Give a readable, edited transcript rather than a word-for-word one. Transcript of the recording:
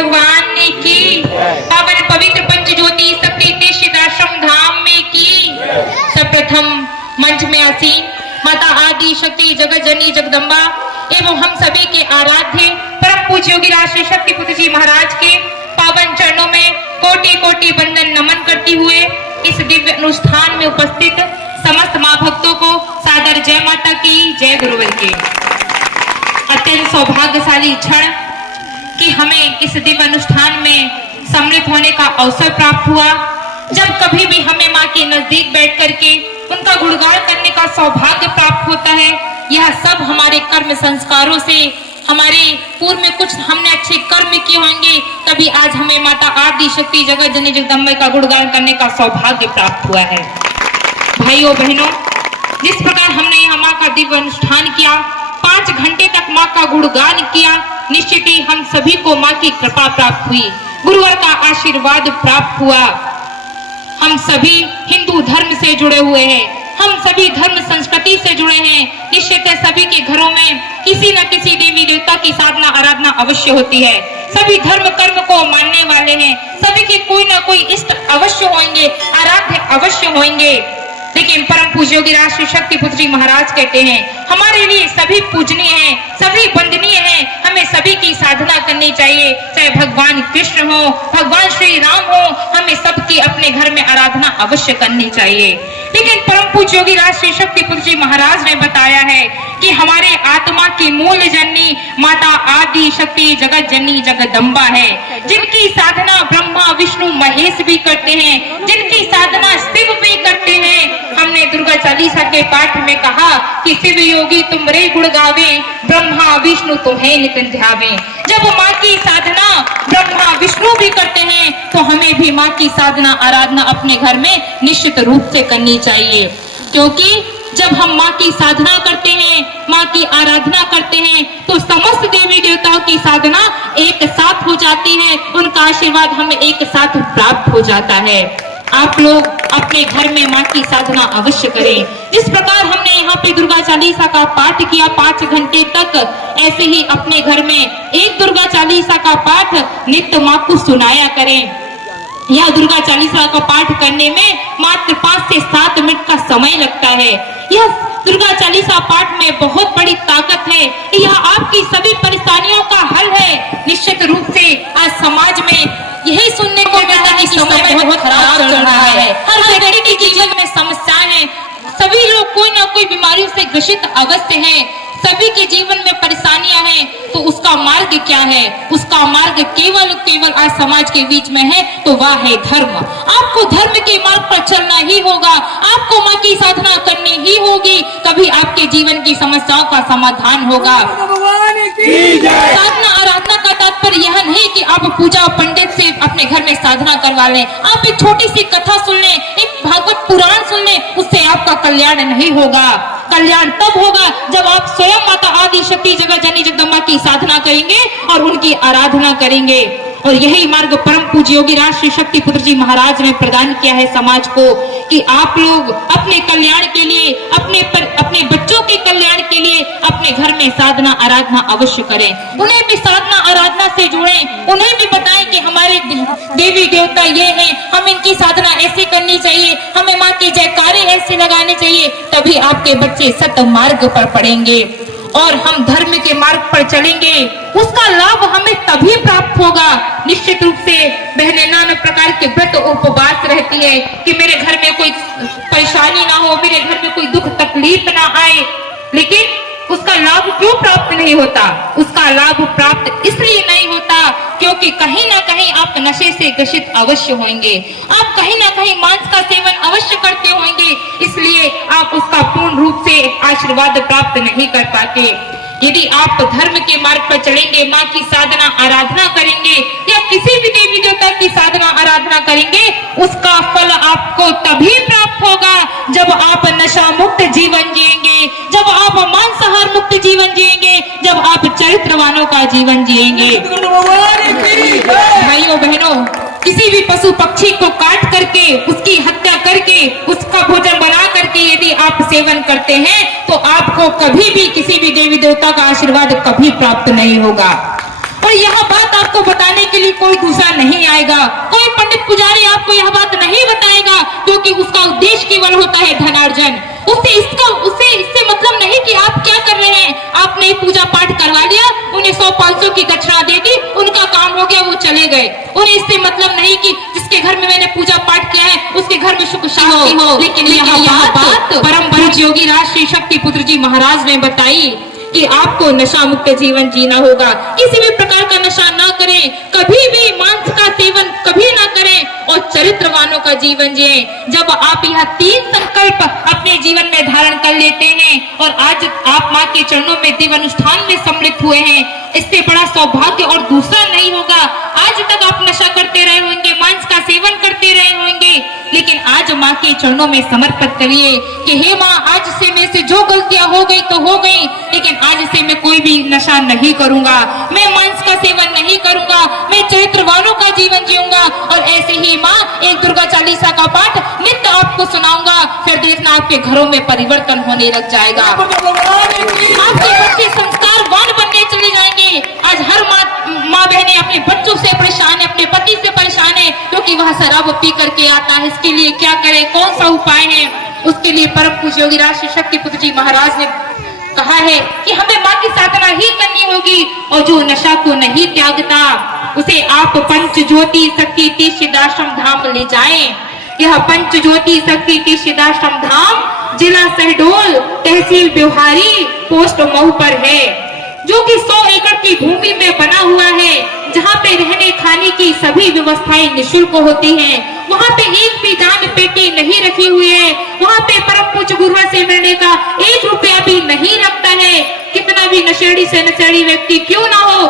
भगवान ने की। पावन पवित्र पंच ज्योति शक्ति तीर्थ आश्रम धाम में की। सर्वप्रथम मंच में आसीन माता आदि शक्ति जगत जननी जगदम्बा एवं हम सभी के आराध्य परम पूज्य योगी राष्ट्रीय शक्ति पुत्र जी महाराज के पावन चरणों में कोटि कोटि वंदन नमन करती हुए इस दिव्य अनुष्ठान में उपस्थित समस्त मां भक्तों को सादर जय माता की, जय गुरुवर की। अत्यंत सौभाग्यशाली क्षण कि हमें इस दिव्य अनुष्ठान में सम्मिलित होने का अवसर प्राप्त हुआ। जब कभी भी हमें मां के नजदीक बैठ करके उनका गुणगान करने का सौभाग्य प्राप्त होता है, यह सब हमारे कर्म संस्कारों से, हमारे पूर्व में कुछ हमने अच्छे कर्म किए होंगे, तभी आज हमें माता आदि शक्ति जगत जननी जगदम्बा का गुणगान करने का सौभाग्य प्राप्त हुआ है। भाइयों बहनों, जिस प्रकार हमने यहाँ माँ का दिव्य अनुष्ठान किया, 5 घंटे तक माँ का गुणगान किया, निश्चित ही हम सभी को माँ की कृपा प्राप्त हुई, गुरुवर का आशीर्वाद प्राप्त हुआ। हम सभी हिंदू धर्म से जुड़े हुए हैं, हम सभी धर्म संस्कृति से जुड़े हैं। निश्चित है सभी के घरों में किसी न किसी देवी देवता की साधना आराधना अवश्य होती है। सभी धर्म कर्म को मानने वाले हैं, सभी के कोई ना कोई इष्ट अवश्य होंगे, आराध्य अवश्य होंगे। लेकिन परम पूज्य योगी राष्ट्रीय शक्ति पुत्र जी महाराज कहते हैं हमारे लिए सभी पूजनीय हैं, सभी वंदनीय हैं, हमें सभी की साधना करनी चाहिए, चाहे भगवान कृष्ण हो, भगवान श्री राम हो, हमें सबकी अपने घर में आराधना अवश्य करनी चाहिए। लेकिन परम पूज्य योगी राष्ट्रीय शक्ति पुत्र जी महाराज ने बताया है कि हमारे आत्मा की मूल जननी माता आदि शक्ति जगत जननी जगदम्बा है, जिनकी साधना ब्रह्मा विष्णु महेश भी करते हैं, जिनकी साधना शिव भी करते हैं। हमने दुर्गा चालीसा के पाठ में कहा कि शिव योगी तुमरे गुण गावे, ब्रह्मा विष्णु तुम्हें नित ध्यावे। जब माँ की साधना ब्रह्मा विष्णु भी करते हैं तो हमें भी माँ की साधना आराधना अपने घर में निश्चित रूप से करनी चाहिए, क्योंकि जब हम माँ की साधना करते हैं, माँ की आराधना करते हैं, तो समस्त देवी देवताओं की साधना एक साथ हो जाती है, उनका आशीर्वाद हमें एक साथ प्राप्त हो जाता है। आप लोग अपने घर में माँ की साधना अवश्य करें। जिस प्रकार हमने यहाँ पे दुर्गा चालीसा का पाठ किया 5 घंटे तक, ऐसे ही अपने घर में एक दुर्गा चालीसा का पाठ नित्य माँ को सुनाया करें। यह दुर्गा चालीसा का पाठ करने में मात्र 5 से 7 मिनट का समय लगता है। यह दुर्गा चालीसा पाठ में बहुत बड़ी ताकत है, यह आपकी सभी परेशानियों का हल है। निश्चित रूप से आज समाज में यही सुनने को मिलता है कि समय बहुत खराब चल रहा है, हर व्यक्ति के जीवन में समस्याएं हैं, सभी लोग कोई ना कोई बीमारियों से ग्रसित अवस्था हैं, सभी के जीवन में परेशानियां हैं, तो उसका मार्ग क्या है? उसका मार्ग केवल आज समाज के बीच में है, तो वह है धर्म। आपको धर्म के मार्ग पर चलना ही होगा, आपको माँ की साधना करनी ही होगी, तभी आपके जीवन की समस्याओं का समाधान होगा। साधना आराधना का तात्पर्य यह नहीं कि आप पूजा पंडित से अपने घर में साधना करवा लें, आप एक छोटी सी कथा सुन लें, एक भागवत पुराण सुन लें, उससे आपका कल्याण नहीं होगा। कल्याण तब होगा जब आप स्वयं माता आदि शक्ति जगत जननी जगदम्बा की साधना करेंगे और उनकी आराधना करेंगे। और यही मार्ग परम पूज्य योगी राष्ट्रीय शक्ति पुत्र जी महाराज ने प्रदान किया है समाज को कि आप लोग अपने कल्याण के लिए, अपने बच्चों के कल्याण के लिए अपने घर में साधना आराधना अवश्य करें। उन्हें भी साधना आराधना से जोड़ें, उन्हें भी बताएं कि हमारे देवी देवता ये हैं, हम इनकी साधना ऐसे करनी चाहिए, हमें माँ के जयकारे ऐसे लगाने चाहिए, तभी आपके बच्चे सत्य मार्ग पर पड़ेंगे और हम धर्म के मार्ग पर चलेंगे। उसका लाभ हमें तभी प्राप्त होगा। निश्चित रूप से बहनें नाना प्रकार के व्रत उपवास रहती है कि मेरे घर में कोई परेशानी ना हो, मेरे घर में कोई दुख तकलीफ ना आए, लेकिन उसका लाभ क्यों प्राप्त नहीं होता? उसका लाभ प्राप्त इसलिए नहीं होता क्योंकि कहीं ना कहीं आप नशे से ग्रसित अवश्य होंगे, आप कहीं ना कहीं मांस का सेवन अवश्य करते होंगे, इसलिए आप उसका पूर्ण रूप से आशीर्वाद प्राप्त नहीं कर पाते। यदि आप धर्म के मार्ग पर चलेंगे, माँ की साधना आराधना करेंगे या किसी भी देवी देवता की साधना आराधना करेंगे, उसका फल आपको तभी प्राप्त होगा जब आप नशा मुक्त जीवन जिएंगे, जब आप मांसाहार मुक्त जीवन जिएंगे, जब आप चरित्रवानों का जीवन जिएंगे। भाइयों बहनों, किसी भी पशु पक्षी को काट करके, उसकी हत्या करके, उसका भोजन बना करके यदि आप सेवन करते हैं तो आपको कभी भी किसी भी देवी देवता का आशीर्वाद कभी प्राप्त नहीं होगा। और यह बात आपको बताने के लिए कोई दूसरा नहीं आएगा। कोई पंडित पुजारी आपको यह बात नहीं बताएगा, क्योंकि उसका उद्देश्य केवल होता है धनार्जन। उसे इससे मतलब नहीं कि आप क्या कर रहे हैं। आपने पूजा पाठ करवा लिया, उन्हें 100-500 की दक्षिणा दे दी, उनका काम हो गया, वो चले गए। उन्हें इससे मतलब नहीं कि जिसके घर में मैंने पूजा पाठ किया है उसके घर में सुख शांति हो। लेकिन यह बात परम पूज्य योगी राज श्री शक्ति पुत्र जी महाराज ने बताई कि आपको नशा मुक्त जीवन जीना होगा। किसी भी प्रकार का नशा ना करें, कभी भी मांस का सेवन कभी ना करें और चरित्रवानों का जीवन जिए। जब आप यह 3 संकल्प अपने जीवन में धारण कर लेते हैं और आज आप माँ के चरणों में दिव्य अनुष्ठान में सम्मिलित हुए हैं, इससे बड़ा सौभाग्य और दूसरा नहीं होगा। आज तक आप नशा करते रहे होंगे, मांस का सेवन करते रहे होंगे, लेकिन आज माँ के चरणों में समर्पित करिए कि हे माँ, आज से मेरे से जो गलतियां हो गई तो हो गई, लेकिन आज से मैं कोई भी नशा नहीं करूंगा, मैं मांस का सेवन नहीं करूंगा, मैं चरित्रवानों का जीवन जीऊंगा। और ऐसे ही माँ एक दुर्गा चालीसा का पाठ नित्य आपको सुनाऊंगा, फिर देखना आपके घरों में परिवर्तन होने लग जाएगा। आपके बच्चे संस्कारवान बनने चले जाएंगे। आज हर माँ बहनें अपने बच्चों से परेशान है, अपने पति से परेशान है, क्योंकि वह शराब पी करके आता है। इसके लिए क्या करे, कौन सा उपाय है? उसके लिए परम पूज्य योगी राज श्री शक्ति पुत्र जी महाराज ने कहा है कि हमें माँ की साधना ही करनी होगी, और जो नशा को नहीं त्यागता उसे आप पंच ज्योति शक्ति तीर्थाश्रम धाम ले जाएं। यह पंच ज्योति शक्ति तीर्थाश्रम धाम जिला शहडोल, तहसील ब्योहारी, पोस्ट मऊ पर है, जो कि 100 एकड़ की भूमि में बना हुआ है, जहाँ पे रहने खाने की सभी व्यवस्थाएं निःशुल्क होती हैं। वहाँ पे एक भी दान पेटी नहीं रखी हुई है। वहाँ पे परम पूज्य गुरुओं से मिलने का 1 रुपया भी नहीं लगता है। कितना भी नशेड़ी से नशेड़ी व्यक्ति क्यों ना हो,